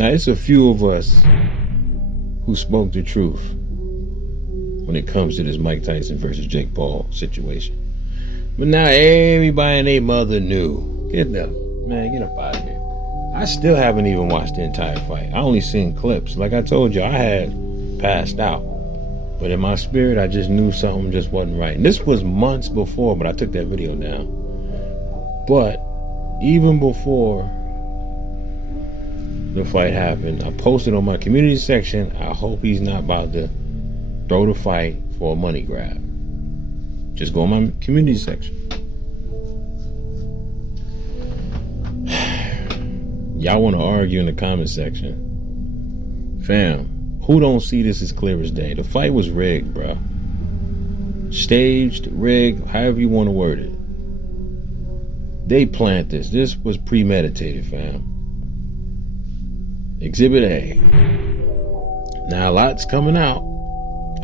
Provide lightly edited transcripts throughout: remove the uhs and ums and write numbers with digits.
Now, it's a few of us who spoke the truth when it comes to this Mike Tyson versus Jake Paul situation. But now everybody and their mother knew. Get up out of here. I still haven't even watched the entire fight. I only seen clips. Like I told you, I had passed out. But in my spirit, I just knew something just wasn't right. And this was months before, but I took that video down. But even before the fight happened, I posted on my community section, I hope he's not about to throw the fight for a money grab. Just go on my community section. Y'all want to argue in the comment section. Fam, who don't see this as clear as day? The fight was rigged, bro. Staged, rigged, however you want to word it. They planned this. This was premeditated, fam. Exhibit A. Now, a lot's coming out.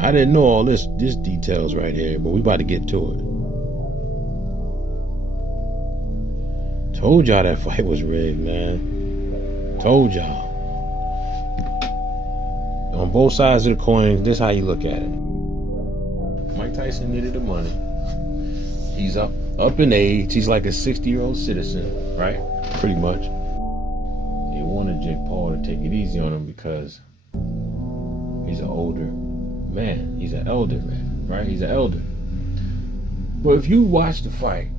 I didn't know all this details right here, but we about to get to it. Told y'all that fight was rigged, man. Told y'all. On both sides of the coin, this is how you look at it. Mike Tyson needed the money. He's up in age. He's like a 60-year-old citizen, right? Pretty much. He wanted Jake Paul to take it easy on him because he's an older man. He's an elder man, right? He's an elder. But if you watch the fight,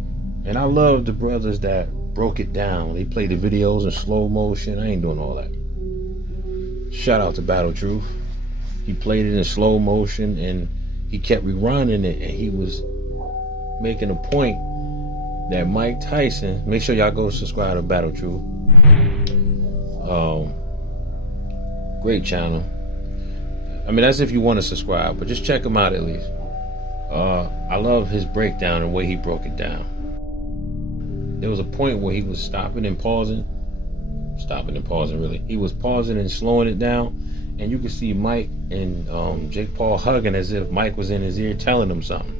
and I love the brothers that broke it down. They played the videos in slow motion. I ain't doing all that. Shout out to Battle Truth. He played it in slow motion and he kept rerunning it, and he was making a point that Mike Tyson, make sure y'all go subscribe to Battle Truth. Great channel. I mean, that's if you want to subscribe, but just check him out at least. I love his breakdown and the way he broke it down. There was a point where he was stopping and pausing really. He was pausing and slowing it down, and you could see Mike and Jake Paul hugging as if Mike was in his ear telling him something.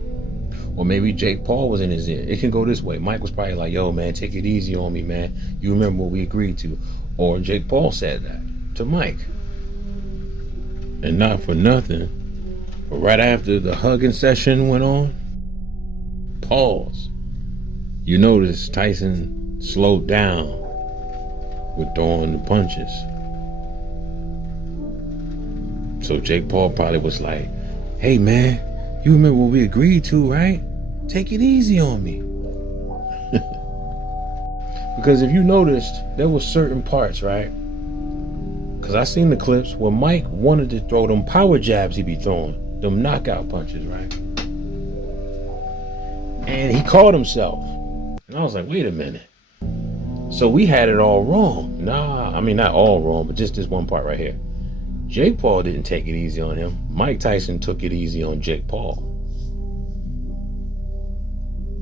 Or maybe Jake Paul was in his ear. It can go this way. Mike was probably like, yo, man, take it easy on me, man. You remember what we agreed to. Or Jake Paul said that to Mike. And not for nothing, but right after the hugging session went on, pause. You notice Tyson slowed down with throwing the punches. So Jake Paul probably was like, hey man, you remember what we agreed to, right? Take it easy on me. Because if you noticed, there were certain parts, right? Because I seen the clips where Mike wanted to throw them power jabs he be throwing, them knockout punches, right? And he caught himself. And I was like, wait a minute. So we had it all wrong. Nah, I mean, not all wrong, but just this one part right here. Jake Paul didn't take it easy on him. Mike Tyson took it easy on Jake Paul.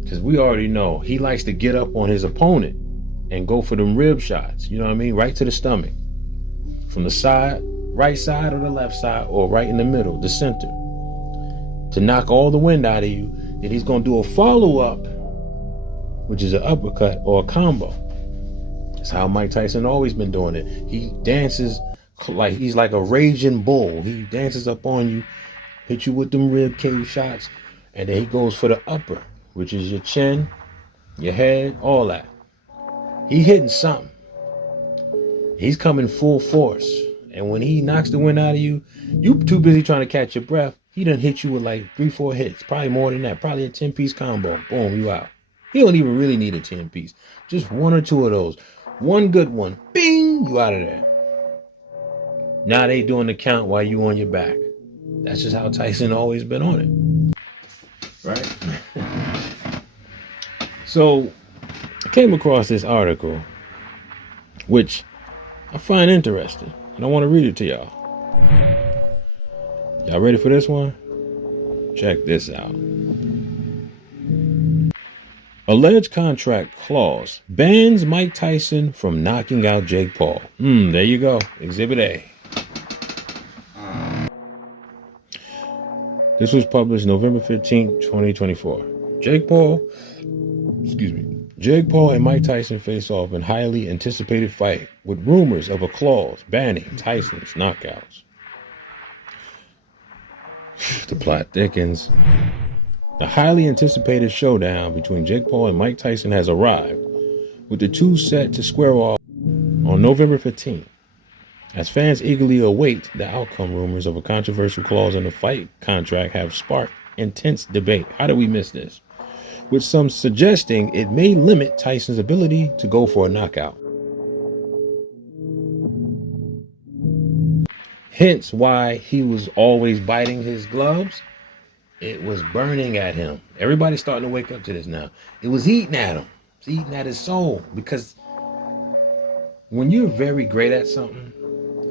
Because we already know he likes to get up on his opponent and go for them rib shots. You know what I mean? Right to the stomach. From the side, right side or the left side, or right in the middle, the center. To knock all the wind out of you. Then he's going to do a follow-up, which is an uppercut or a combo. That's how Mike Tyson always been doing it. He dances like he's like a raging bull. He dances up on you, hit you with them rib cage shots, and then he goes for the upper, which is your chin, your head, all that. He hitting something. He's coming full force. And when he knocks the wind out of you, you too busy trying to catch your breath. He done hit you with like 3-4 hits, probably more than that, probably a 10-piece combo. Boom, you out. He don't even really need a 10-piece. Just one or two of those. One good one. Bing! You out of there. Now they doing the count while you on your back. That's just how Tyson always been on it. Right? So, I came across this article, which I find interesting. And I want to read it to y'all. Y'all ready for this one? Check this out. Alleged contract clause bans Mike Tyson from knocking out Jake Paul. There you go. Exhibit A. This was published November 15th, 2024. Jake Paul, Jake Paul and Mike Tyson face off in highly anticipated fight with rumors of a clause banning Tyson's knockouts. The plot thickens. The highly anticipated showdown between Jake Paul and Mike Tyson has arrived, with the two set to square off on November 15th. As fans eagerly await the outcome, rumors of a controversial clause in the fight contract have sparked intense debate. How did we miss this? With some suggesting it may limit Tyson's ability to go for a knockout. Hence why he was always biting his gloves. It was burning at him. Everybody's starting to wake up to this now. It was eating at him. It's eating at his soul. Because when you're very great at something,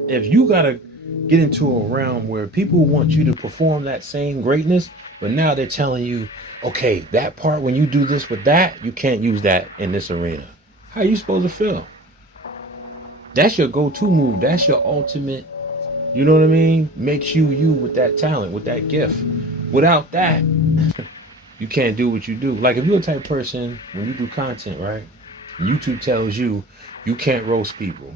if you got to get into a realm where people want you to perform that same greatness, but now they're telling you, okay, that part, when you do this with that, you can't use that in this arena. How are you supposed to feel? That's your go-to move. That's your ultimate, you know what I mean? Makes you with that talent, with that gift. Without that, you can't do what you do. Like if you're a type of person, when you do content, right? YouTube tells you can't roast people.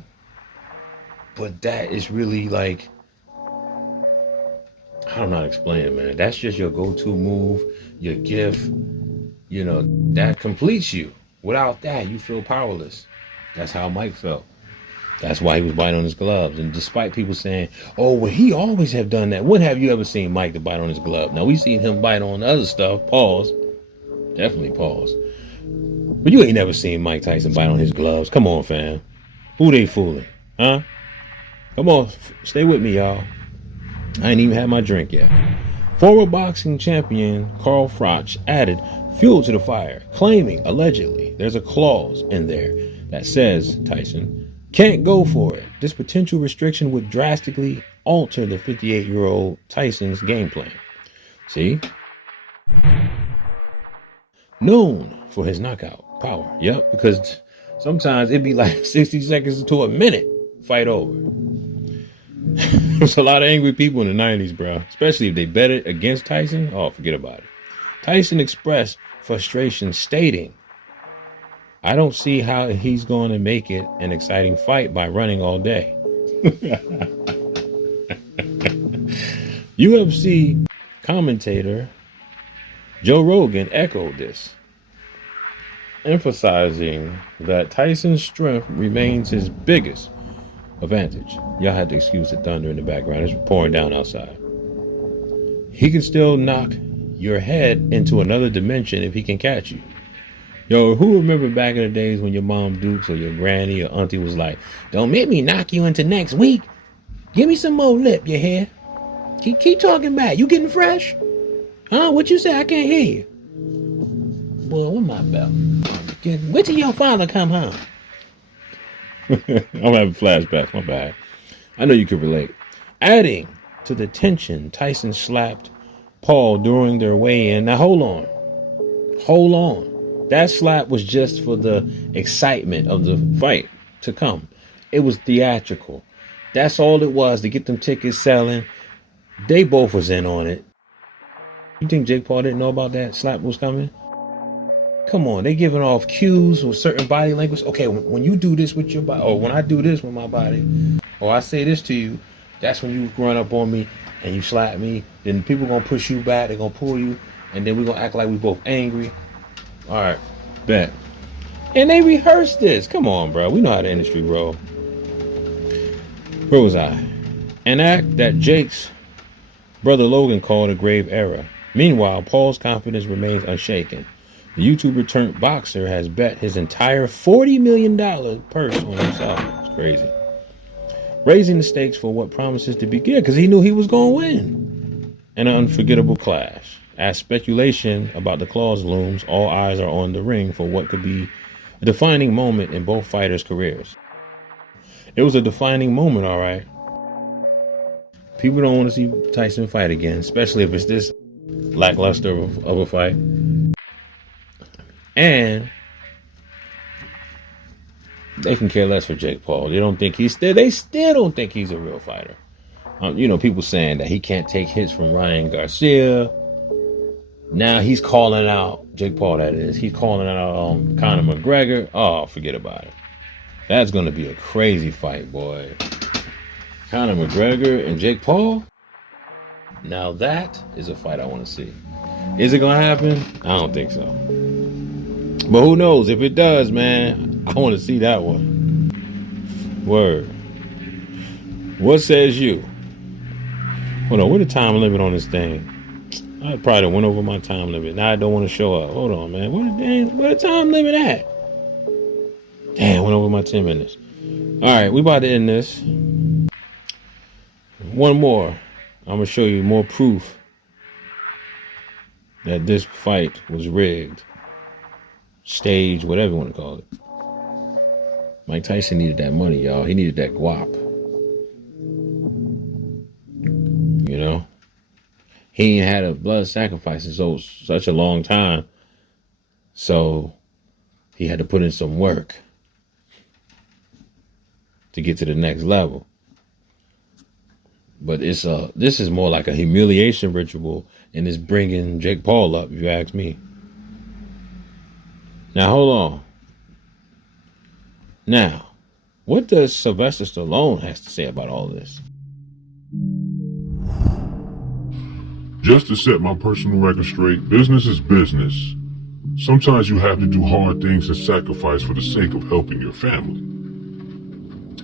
But that is really like, I don't know how to explain it, man. That's just your go-to move, your gift, you know, that completes you. Without that, you feel powerless. That's how Mike felt. That's why he was biting on his gloves. And despite people saying, oh, well, he always have done that. When have you ever seen Mike to bite on his glove? Now, we've seen him bite on other stuff. Pause. Definitely pause. But you ain't never seen Mike Tyson bite on his gloves. Come on, fam. Who they fooling? Huh? Come on. Stay with me, y'all. I ain't even had my drink yet. Former boxing champion Carl Froch added fuel to the fire, claiming, allegedly, there's a clause in there that says Tyson can't go for it. This potential restriction would drastically alter the 58-year-old Tyson's game plan. See? Known for his knockout power. Yep, because sometimes it'd be like 60 seconds to a minute, fight over. There's a lot of angry people in the 90s, bro. Especially if they bet it against Tyson. Oh, forget about it. Tyson expressed frustration, stating, I don't see how he's going to make it an exciting fight by running all day. UFC commentator Joe Rogan echoed this, emphasizing that Tyson's strength remains his biggest advantage. Y'all had to excuse the thunder in the background. It's pouring down outside. He can still knock your head into another dimension if he can catch you. Yo, who remember back in the days when your mom Dukes or your granny or auntie was like, don't make me knock you into next week. Give me some more lip, you hear? Keep talking back. You getting fresh? Huh? What you say? I can't hear you. Boy, what my belt? Wait till your father come home. I'm having flashbacks. My bad. I know you could relate. Adding to the tension, Tyson slapped Paul during their weigh-in. Now, hold on. That slap was just for the excitement of the fight to come. It was theatrical. That's all it was, to get them tickets selling. They both was in on it. You think Jake Paul didn't know about that slap was coming? Come on, they giving off cues with certain body language. Okay, when you do this with your body, or when I do this with my body, or I say this to you, that's when you run up on me and you slap me. Then people gonna push you back, they're gonna pull you, and then we're gonna act like we both angry. All right, bet. And they rehearsed this. Come on, bro. We know how the industry roll. Where was I? An act that Jake's brother Logan called a grave error. Meanwhile, Paul's confidence remains unshaken. The YouTuber turned boxer has bet his entire $40 million purse on himself. It's crazy. Raising the stakes for what promises to be good, because he knew he was going to win. An unforgettable clash. As speculation about the clause looms, all eyes are on the ring for what could be a defining moment in both fighters' careers. It was a defining moment, all right. People don't want to see Tyson fight again, especially if it's this lackluster of a fight. And they can care less for Jake Paul. They still don't think he's a real fighter. People saying that he can't take hits from Ryan Garcia. Now he's calling out Jake Paul. That is, he's calling out Conor McGregor. Oh, forget about it. That's gonna be a crazy fight, boy. Conor McGregor and Jake Paul. Now that is a fight I want to see. Is it gonna happen? I don't think so. But who knows? If it does, man, I want to see that one. Word. What says you? Hold on, what the time limit on this thing? I probably went over my time limit. Now I don't want to show up. Hold on, man. What the time limit at? Damn, went over my 10 minutes. All right, we about to end this. One more. I'm going to show you more proof that this fight was rigged. Staged, whatever you want to call it. Mike Tyson needed that money, y'all. He needed that guap. You know? He ain't had a blood sacrifice in such a long time. So he had to put in some work to get to the next level. But this is more like a humiliation ritual, and it's bringing Jake Paul up, if you ask me. Now, hold on. Now, what does Sylvester Stallone has to say about all this? Just to set my personal record straight, business is business. Sometimes you have to do hard things and sacrifice for the sake of helping your family.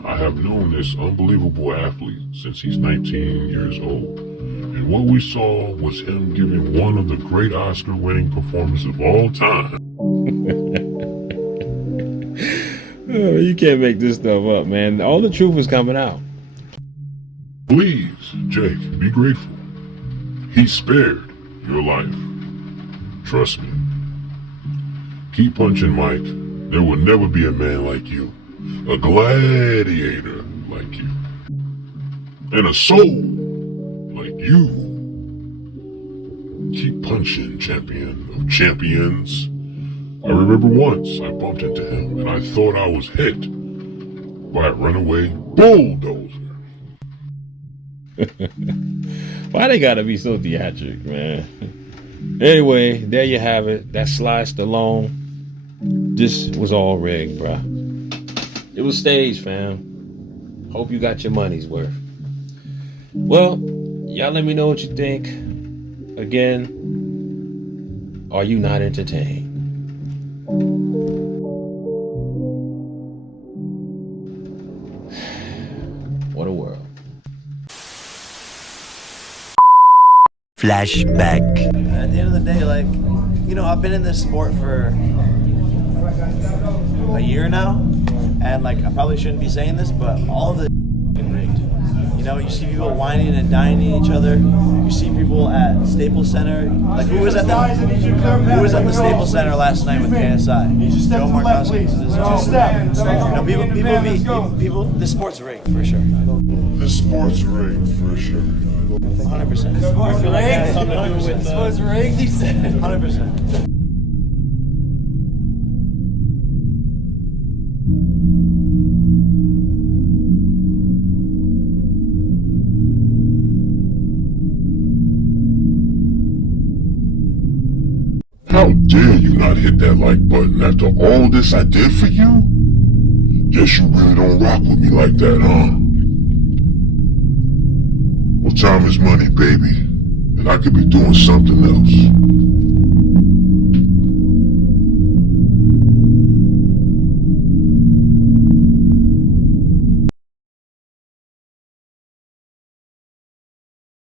I have known this unbelievable athlete since he's 19 years old. And what we saw was him giving one of the great Oscar-winning performances of all time. Oh, you can't make this stuff up, man. All the truth is coming out. Please, Jake, be grateful. He spared your life. Trust me. Keep punching, Mike. There will never be a man like you. A gladiator like you. And a soul like you. Keep punching, champion of champions. I remember once I bumped into him and I thought I was hit by a runaway bulldozer. Why they gotta be so theatric, man? Anyway, there you have it. That's Sly Stallone. This was all rigged, bruh. It was staged, fam. Hope you got your money's worth. Well, y'all let me know what you think. Again, are you not entertained? What a world. Flashback. At the end of the day, like, you know, I've been in this sport for a year now, and like, I probably shouldn't be saying this, but all of this is rigged. You know, you see people whining and dining each other. You see people at Staples Center. Like, who was at the Staples Center last night with KSI? Joe Markowski. Just step. You know, people. This sport's rigged for sure. This sport's rigged for sure. 100%. Sports rigged. Sports rigged. He said 100%. How dare you not hit that like button after all this I did for you? Guess you really don't rock with me like that, huh? Well, time is money, baby, and I could be doing something else.